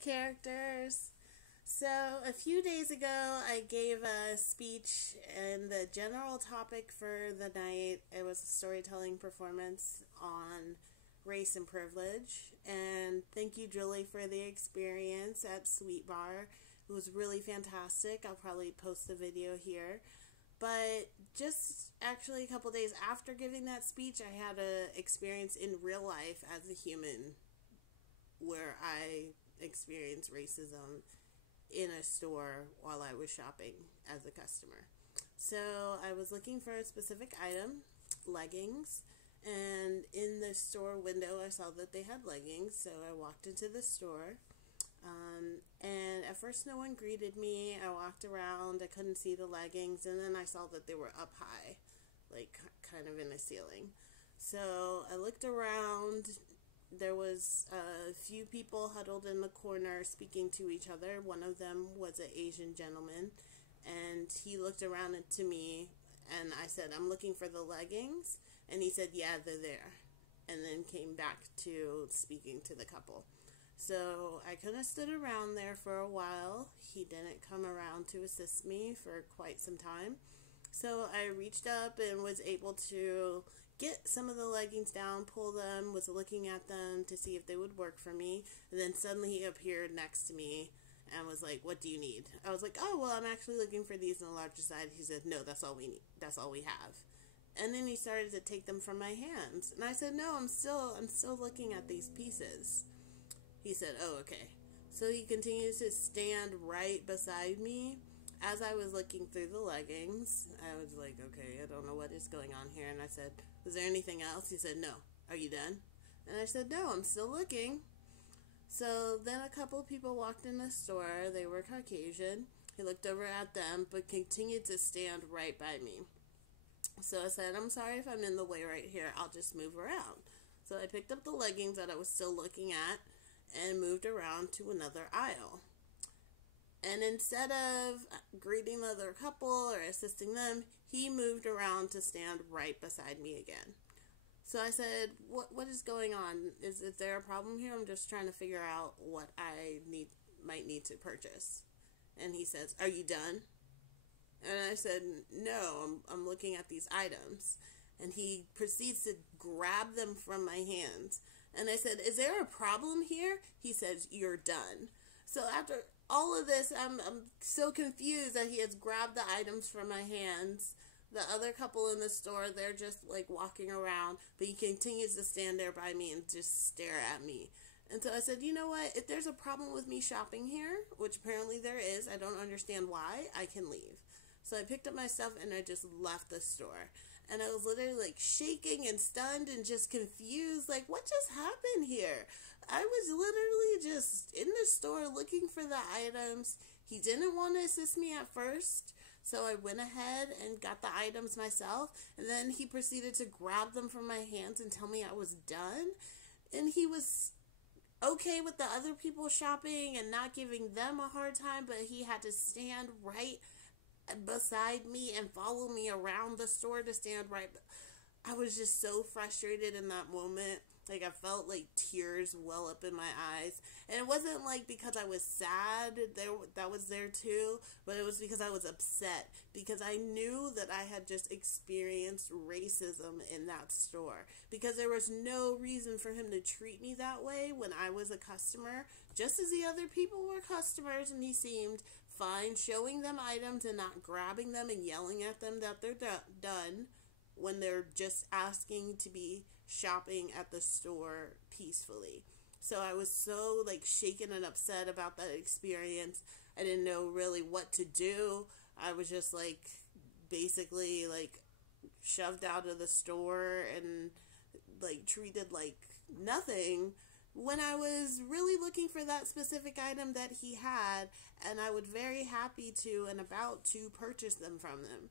characters. So, a few days ago, I gave a speech, and the general topic for the night, it was a storytelling performance on race and privilege. And thank you, Julie, for the experience at Sweet Bar. It was really fantastic. I'll probably post the video here. But just actually a couple days after giving that speech, I had an experience in real life as a human where I experienced racism in a store while I was shopping as a customer. So I was looking for a specific item, leggings, and in the store window I saw that they had leggings, so I walked into the store. And at first no one greeted me. I walked around, I couldn't see the leggings, and then I saw that they were up high, like kind of in the ceiling. So I looked around. There was a few people huddled in the corner speaking to each other. One of them was an Asian gentleman, and he looked around to me, and I said, "I'm looking for the leggings," and he said, "Yeah, they're there," and then came back to speaking to the couple. So I kind of stood around there for a while. He didn't come around to assist me for quite some time. So I reached up and was able to get some of the leggings down, pull them, was looking at them to see if they would work for me. And then suddenly he appeared next to me and was like, "What do you need?" I was like, "Oh, well, I'm actually looking for these in a larger size." He said, "No, that's all we need. That's all we have." And then he started to take them from my hands. And I said, "No, I'm still looking at these pieces." He said, "Oh, okay." So he continues to stand right beside me as I was looking through the leggings. I was like, "Okay, I don't know what is going on here." And I said, "Is there anything else?" He said, "No." "Are you done?" And I said, "No, I'm still looking." So then a couple of people walked in the store. They were Caucasian. He looked over at them, but continued to stand right by me. So I said, "I'm sorry if I'm in the way right here. I'll just move around." So I picked up the leggings that I was still looking at and moved around to another aisle. And instead of greeting the other couple or assisting them, he moved around to stand right beside me again. So I said, what is going on? Is there a problem here? I'm just trying to figure out what I might need to purchase. And he says, "Are you done?" And I said, "No, I'm looking at these items." And he proceeds to grab them from my hands. And I said, "Is there a problem here?" He says, "You're done." So after all of this, I'm so confused that he has grabbed the items from my hands. The other couple in the store, they're just like walking around, but he continues to stand there by me and just stare at me. And so I said, "You know what? If there's a problem with me shopping here, which apparently there is, I don't understand why, I can leave." So I picked up my stuff and I just left the store. And I was literally like shaking and stunned and just confused. Like, what just happened here? I was literally just in the store looking for the items. He didn't want to assist me at first. So I went ahead and got the items myself. And then he proceeded to grab them from my hands and tell me I was done. And he was okay with the other people shopping and not giving them a hard time. But he had to stand right beside me and follow me around the store to stand right. I was just so frustrated in that moment. Like, I felt like tears well up in my eyes. And it wasn't like because I was sad, that was there too, but it was because I was upset. Because I knew that I had just experienced racism in that store. Because there was no reason for him to treat me that way when I was a customer, just as the other people were customers, and he seemed fine showing them items and not grabbing them and yelling at them that they're done when they're just asking to be shopping at the store peacefully. So I was so like shaken and upset about that experience. I didn't know really what to do. I was just like basically like shoved out of the store and like treated like nothing, when I was really looking for that specific item that he had, and I was very happy to and about to purchase them from him.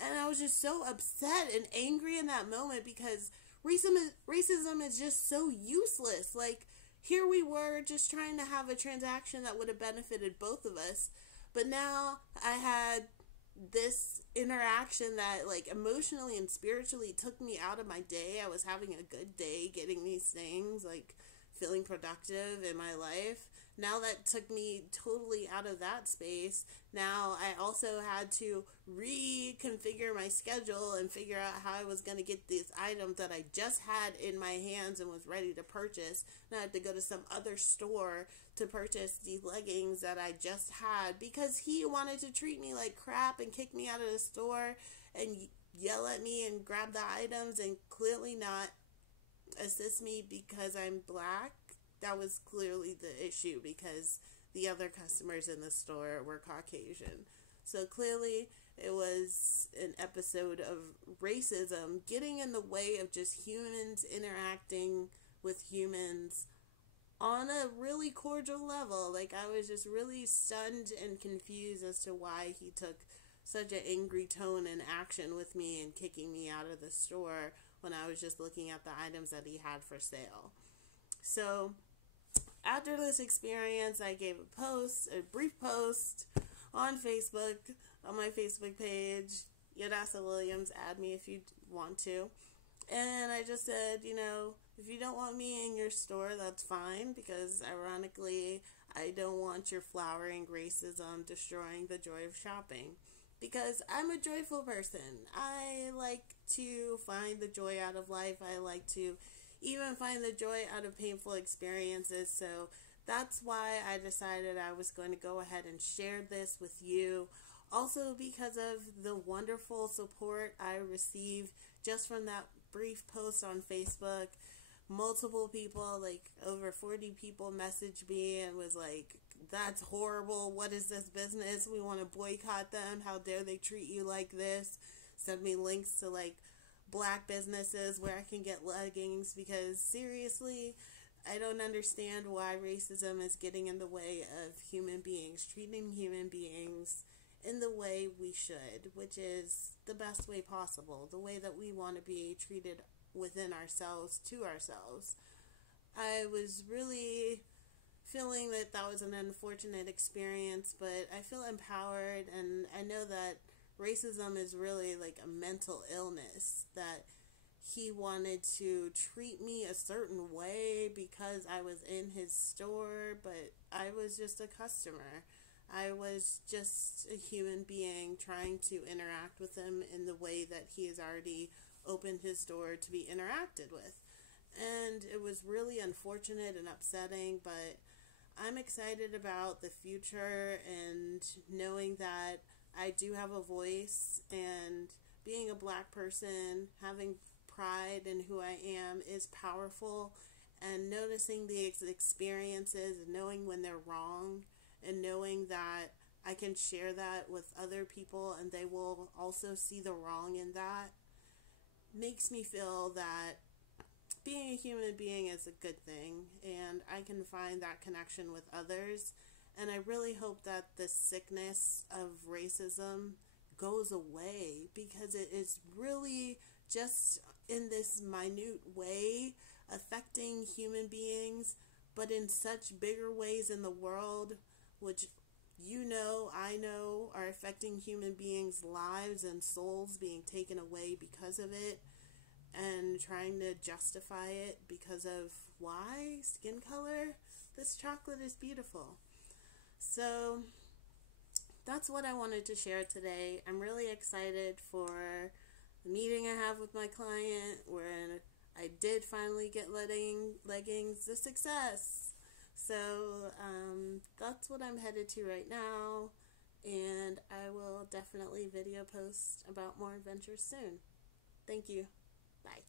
And I was just so upset and angry in that moment because racism is just so useless. Like, here we were just trying to have a transaction that would have benefited both of us, but now I had this interaction that like emotionally and spiritually took me out of my day. I was having a good day getting these things, like feeling productive in my life, Now that took me totally out of that space. Now I also had to reconfigure my schedule and figure out how I was going to get these items that I just had in my hands and was ready to purchase. Now I had to go to some other store to purchase these leggings that I just had because he wanted to treat me like crap and kick me out of the store and yell at me and grab the items and clearly not assist me because I'm black. That was clearly the issue because the other customers in the store were Caucasian. So clearly it was an episode of racism getting in the way of just humans interacting with humans on a really cordial level. Like, I was just really stunned and confused as to why he took such an angry tone and action with me and kicking me out of the store when I was just looking at the items that he had for sale. So after this experience, I gave a brief post on Facebook, on my Facebook page. Yadasa Williams, add me if you want to. And I just said, if you don't want me in your store, that's fine, because ironically, I don't want your flowering racism destroying the joy of shopping. Because I'm a joyful person. I like to find the joy out of life. I like to even find the joy out of painful experiences. So that's why I decided I was going to go ahead and share this with you. Also because of the wonderful support I received just from that brief post on Facebook. Multiple people, like over 40 people, messaged me and was like, that's horrible. What is this business? We want to boycott them. How dare they treat you like this? Send me links to like black businesses where I can get leggings, because seriously, I don't understand why racism is getting in the way of human beings, treating human beings in the way we should, which is the best way possible, the way that we want to be treated within ourselves, to ourselves. I was really feeling that was an unfortunate experience, but I feel empowered, and I know that racism is really like a mental illness, that he wanted to treat me a certain way because I was in his store, but I was just a customer. I was just a human being trying to interact with him in the way that he has already opened his door to be interacted with. And it was really unfortunate and upsetting, but I'm excited about the future and knowing that I do have a voice, and being a black person, having pride in who I am is powerful, and noticing the experiences, knowing when they're wrong, and knowing that I can share that with other people and they will also see the wrong in that, makes me feel that being a human being is a good thing, and I can find that connection with others. And I really hope that the sickness of racism goes away, because it is really just in this minute way affecting human beings, but in such bigger ways in the world, which I know are affecting human beings' lives and souls being taken away because of it, and trying to justify it because of why? Skin color? This chocolate is beautiful. So that's what I wanted to share today. I'm really excited for the meeting I have with my client, where I did finally get leggings a success. So that's what I'm headed to right now, and I will definitely video post about more adventures soon. Thank you. Bye.